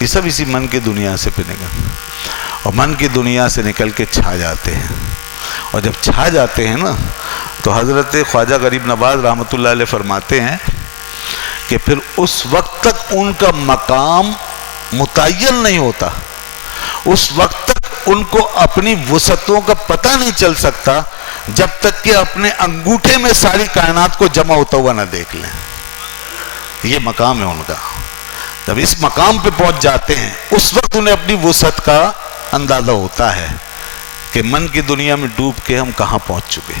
یہ سب اسی من کی دنیا سے پہ نکل، اور من کی دنیا سے نکل کے چھا جاتے ہیں، اور جب چھا جاتے ہیں نا تو حضرت خواجہ غریب نواز رحمۃ اللہ علیہ فرماتے ہیں کہ پھر اس وقت تک ان کا مقام متعین نہیں ہوتا، اس وقت تک ان کو اپنی وسعتوں کا پتہ نہیں چل سکتا جب تک کہ اپنے انگوٹھے میں ساری کائنات کو جمع ہوتا ہوا نہ دیکھ لیں۔ یہ مقام ہے ان کا۔ جب اس مقام پہ پہنچ جاتے ہیں اس وقت انہیں اپنی وسعت کا اندازہ ہوتا ہے کہ من کی دنیا میں ڈوب کے ہم کہاں پہنچ چکے۔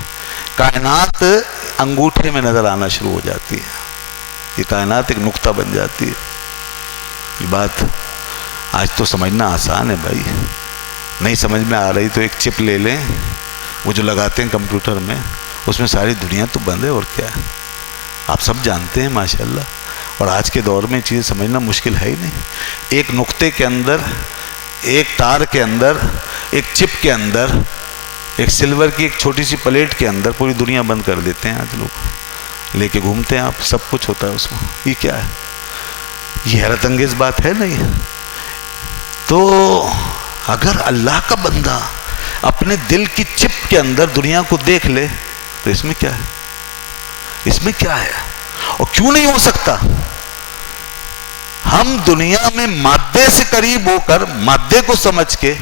کائنات انگوٹھے میں نظر آنا شروع ہو جاتی ہے، یہ کائنات ایک نقطہ بن جاتی ہے۔ یہ بات آج تو سمجھنا آسان ہے بھائی، نہیں سمجھ میں آ رہی تو ایک چپ لے لیں، وہ جو لگاتے ہیں کمپیوٹر میں، اس میں ساری دنیا تو بند ہے، اور کیا ہے، آپ سب جانتے ہیں ماشاءاللہ۔ اور آج کے دور میں چیزیں سمجھنا مشکل ہے ہی نہیں۔ ایک نقطے کے اندر، ایک تار کے اندر، ایک چپ کے اندر، ایک سلور کی ایک چھوٹی سی پلیٹ کے اندر پوری دنیا بند کر دیتے ہیں آج لوگ، لے کے گھومتے ہیں آپ، سب کچھ ہوتا ہے اس میں۔ یہ کیا ہے؟ یہ حیرت انگیز بات ہے نہیں؟ تو اگر اللہ کا بندہ اپنے دل کی چپ کے اندر دنیا کو دیکھ لے تو اس میں کیا ہے؟ اس میں کیا ہے؟ اور کیوں نہیں ہو سکتا؟ ہم دنیا میں مادے سے قریب ہو کر، مادے کو سمجھ کے،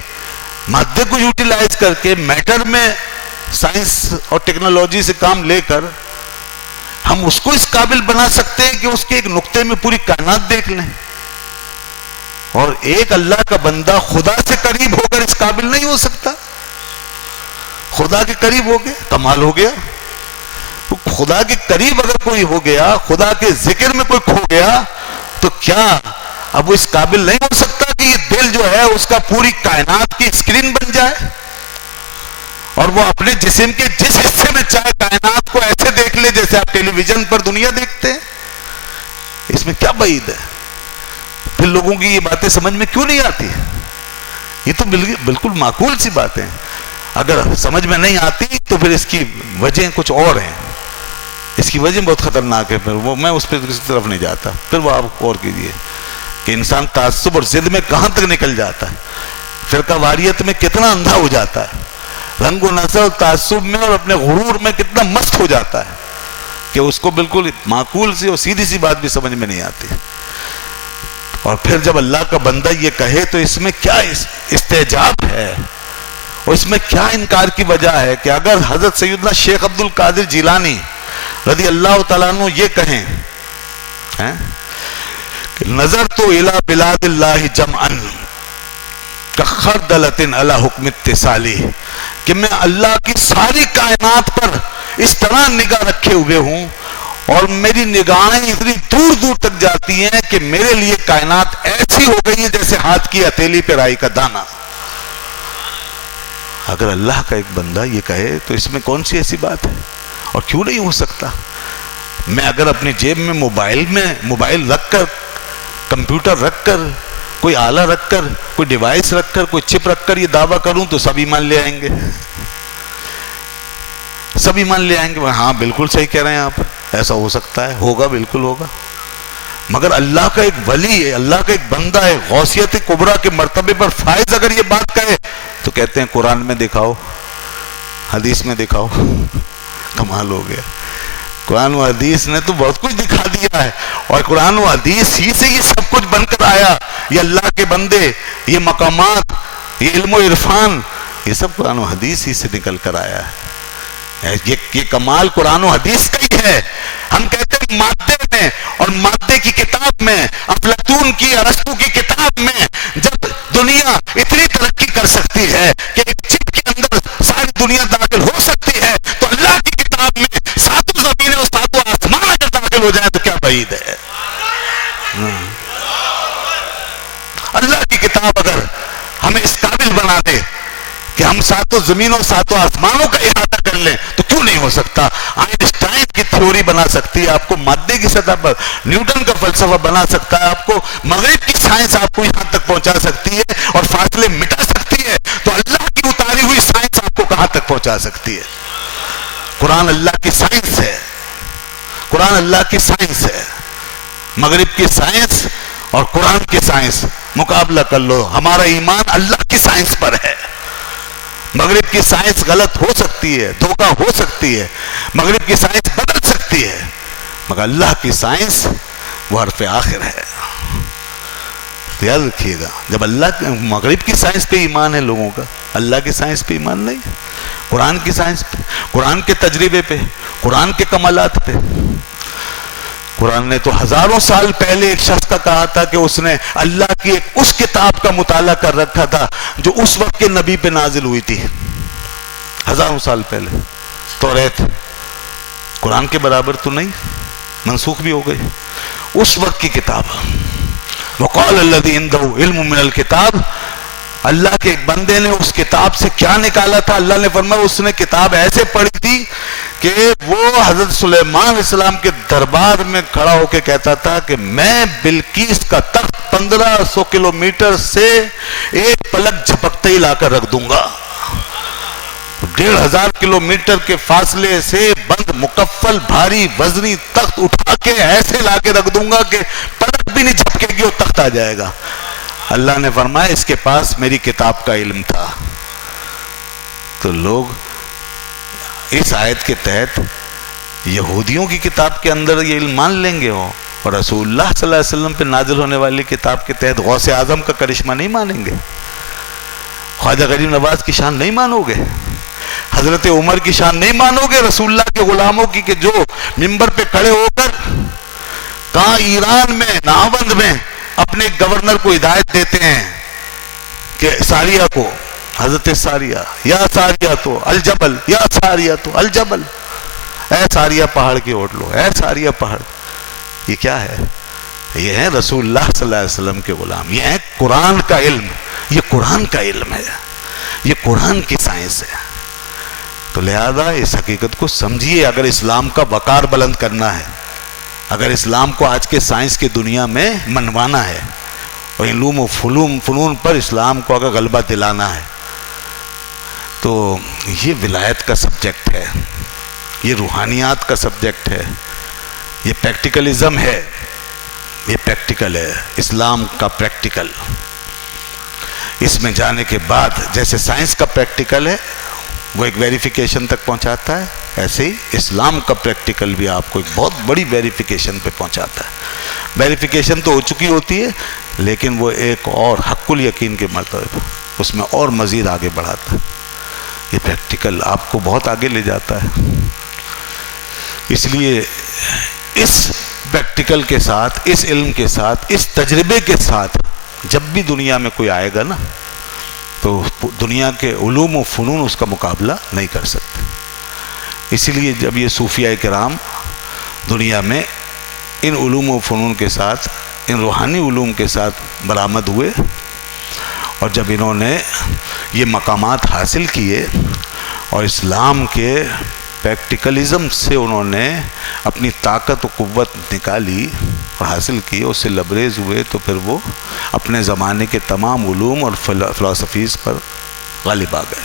مادے کو یوٹیلائز کر کے، میٹر میں سائنس اور ٹیکنالوجی سے کام لے کر ہم اس کو اس قابل بنا سکتے ہیں کہ اس کے ایک نقطے میں پوری کائنات دیکھ لیں، اور ایک اللہ کا بندہ خدا سے قریب ہو کر اس قابل نہیں ہو سکتا؟ خدا کے قریب ہو گیا، کمال ہو گیا۔ خدا کے قریب اگر کوئی ہو گیا، خدا کے ذکر میں کوئی کھو گیا، تو کیا اب وہ اس قابل نہیں ہو سکتا کہ یہ دل جو ہے اس کا پوری کائنات کی اسکرین بن جائے، اور وہ اپنے جسم کے جس حصے میں چاہے کائنات کو ایسے دیکھ لے جیسے آپ ٹیلی ویژن پر دنیا دیکھتے ہیں؟ اس میں کیا بعید ہے؟ پھر لوگوں کی یہ باتیں سمجھ میں کیوں نہیں آتی؟ یہ تو بالکل معقول سی باتیں ہیں۔ اگر سمجھ میں نہیں آتی تو پھر اس کی وجہ کچھ اور ہیں، اس کی وجہ بہت خطرناک ہے، پھر وہ میں اس پہ کسی طرف نہیں جاتا۔ پھر وہ آپ غور کیجئے کہ انسان تعصب اور ضد میں کہاں تک نکل جاتا ہے، فرقہ واریت میں کتنا اندھا ہو جاتا ہے، رنگ و نسل اور تعصب میں اور اپنے غرور میں کتنا مست ہو جاتا ہے کہ اس کو بالکل معقول سی اور سیدھی سی بات بھی سمجھ میں نہیں آتی۔ اور پھر جب اللہ کا بندہ یہ کہے تو اس میں کیا استعجاب ہے، اور اس میں کیا انکار کی وجہ ہے کہ اگر حضرت سیدنا شیخ عبد القادر جیلانی رضی اللہ تعالیٰ عنہ یہ کہیں کہ نظر تو الی بلاد اللہ جمعن کخردلۃ علی حکم اتصالی، کہ میں اللہ کی ساری کائنات پر اس طرح نگاہ رکھے ہوئے ہوں اور میری نگاہیں اتنی دور دور تک جاتی ہیں کہ میرے لیے کائنات ایسی ہو گئی ہے جیسے ہاتھ کی ہتھیلی پہ رائی کا دانہ۔ اگر اللہ کا ایک بندہ یہ کہے تو اس میں کون سی ایسی بات ہے، اور کیوں نہیں ہو سکتا؟ میں اگر اپنی جیب میں موبائل رکھ کر، کمپیوٹر رکھ کر، کوئی آلہ رکھ کر، کوئی ڈیوائس رکھ کر، کوئی چپ رکھ کر یہ دعویٰ کروں تو سب ایمان لے آئیں گے، سب ایمان لے آئیں گے، ہاں بالکل صحیح کہہ رہے ہیں آپ، ایسا ہو سکتا ہے، ہوگا، بالکل ہوگا۔ مگر اللہ کا ایک ولی ہے، اللہ کا ایک بندہ ہے، غوثیت کبریٰ کے مرتبے پر فائز اگر یہ بات کہے تو کہتے ہیں قرآن میں دکھاؤ، حدیث میں دکھاؤ۔ کمال ہو گیا، قرآن و حدیث نے تو بہت کچھ دکھا دیا ہے، اور قرآن و حدیث ہی سے یہ سب کچھ بن کر آیا، یہ اللہ کے بندے، یہ مقامات، یہ علم و عرفان، یہ سب قرآن و حدیث ہی سے نکل کر آیا ہے۔ یہ کمال قرآن و حدیث کا ہی ہے۔ ہم کہتے ہیں مادے میں اور مادے کی کتاب میں، افلاطون کی، ارسطو کی کتاب میں جب دنیا اتنی ترقی کر سکتی ہے کہ ایک چپ کے اندر ساری دنیا داخل ہو سکتی ہے، تو اللہ کی کتاب میں ساتوں زمینیں اور ساتوں آسمان اگر داخل ہو جائیں تو کیا بعید ہے؟ اللہ کی کتاب اگر ہمیں اس قابل بنا دے کہ ہم ساتوں زمینوں ساتوں آسمانوں کا احاطہ کر لیں تو کیوں نہیں ہو سکتا؟ آئنسٹائن کی تھیوری بنا سکتی ہے آپ کو مادے کی سطح پر، نیوٹن کا فلسفہ بنا سکتا ہے آپ کو، مغرب کی سائنس آپ کو یہاں تک پہنچا سکتی ہے اور فاصلے مٹا سکتی ہے، تو اللہ کی اتاری ہوئی سائنس آپ کو کہاں تک پہنچا سکتی ہے؟ قرآن اللہ کی سائنس ہے، قرآن اللہ کی سائنس ہے۔ مغرب کی سائنس اور قرآن کی سائنس مقابلہ کر لو. ہمارا ایمان اللہ کی سائنس پر ہے. مغرب کی سائنس غلط ہو سکتی ہے, دھوکہ ہو سکتی ہے, مغرب کی سائنس بدل سکتی ہے, مگر اللہ کی سائنس وہ حرف آخر ہے. یاد رکھیے گا, جب اللہ مغرب کی سائنس پہ ایمان ہے لوگوں کا, اللہ کی سائنس پہ ایمان نہیں, قرآن کی سائنس پہ, قرآن کے تجربے پہ, قرآن کے کمالات پہ. قرآن نے تو ہزاروں سال پہلے ایک شخص کا کہا تھا کہ اس نے اللہ کی ایک اس کتاب کا مطالعہ کر رکھا تھا جو اس وقت کے نبی پہ نازل ہوئی تھی, ہزاروں سال پہلے. توریت قرآن کے برابر تو نہیں, منسوخ بھی ہو گئی, اس وقت کی کتاب. وقال الذی عنده علم من الکتاب, اللہ کے ایک بندے نے اس کتاب سے کیا نکالا تھا؟ اللہ نے فرمایا اس نے کتاب ایسے پڑھی تھی کہ وہ حضرت سلیمان علیہ السلام کے دربار میں کھڑا ہو کے کہتا تھا کہ میں بلقیس کا تخت 1500 کلومیٹر سے ایک پلک جھپکتے ہی لا کر رکھ دوں گا. 1500 کلومیٹر کے فاصلے سے بند مکفل بھاری وزنی تخت اٹھا کے ایسے لا کے رکھ دوں گا کہ پلک بھی نہیں جھپکے گی اور تخت آ جائے گا. اللہ نے فرمایا اس کے پاس میری کتاب کا علم تھا. تو لوگ اس آیت کے تحت یہودیوں کی کتاب کے اندر یہ علم مان لیں گے ہو, اور رسول اللہ صلی اللہ علیہ وسلم پہ نازل ہونے والی کتاب کے تحت غوث اعظم کا کرشمہ نہیں مانیں گے, خواجہ غریب نواز کی شان نہیں مانو گے, حضرت عمر کی شان نہیں مانو گے, رسول اللہ کے غلاموں کی کہ جو منبر پہ کھڑے ہو کر کہاں ایران میں ناوند میں اپنے گورنر کو ہدایت دیتے ہیں کہ ساریہ کو, حضرت ساریہ, یا ساریہ تو الجبل, یا ساریہ تو الجبل, اے ساریہ پہاڑ کی اوٹ لو, اے ساریہ پہاڑ. یہ کیا ہے؟ یہ ہے رسول اللہ صلی اللہ علیہ وسلم کے غلام, یہ ہے قرآن کا علم, یہ قرآن کا علم ہے, یہ قرآن کی سائنس ہے. تو لہذا اس حقیقت کو سمجھیے. اگر اسلام کا وقار بلند کرنا ہے, اگر اسلام کو آج کے سائنس کی دنیا میں منوانا ہے, اور علوم و فنون پر اسلام کو اگر غلبہ دلانا ہے, تو یہ ولایت کا سبجیکٹ ہے, یہ روحانیات کا سبجیکٹ ہے, یہ پریکٹیکلزم ہے, یہ پریکٹیکل ہے, اسلام کا پریکٹیکل. اس میں جانے کے بعد جیسے سائنس کا پریکٹیکل ہے وہ ایک ویریفیکیشن تک پہنچاتا ہے, ایسے ہی اسلام کا پریکٹیکل بھی آپ کو ایک بہت بڑی ویریفیکیشن پہ پہنچاتا ہے. ویریفیکیشن تو ہو چکی ہوتی ہے, لیکن وہ ایک اور حق الیقین کے مرتبے پر اس میں اور مزید آگے بڑھاتا ہے. یہ پریکٹیکل آپ کو بہت آگے لے جاتا ہے. اس لیے اس پریکٹیکل کے ساتھ, اس علم کے ساتھ, اس تجربے کے ساتھ جب بھی دنیا میں کوئی آئے گا نا, تو دنیا کے علوم و فنون اس کا مقابلہ نہیں کر سکتے. اسی لیے جب یہ صوفیاء کرام دنیا میں ان علوم و فنون کے ساتھ, ان روحانی علوم کے ساتھ برآمد ہوئے, اور جب انہوں نے یہ مقامات حاصل کیے اور اسلام کے پریکٹیکلزم سے انہوں نے اپنی طاقت و قوت نکالی اور حاصل کی, اس سے لبریز ہوئے, تو پھر وہ اپنے زمانے کے تمام علوم اور فلسفیز پر غالب آ گئے.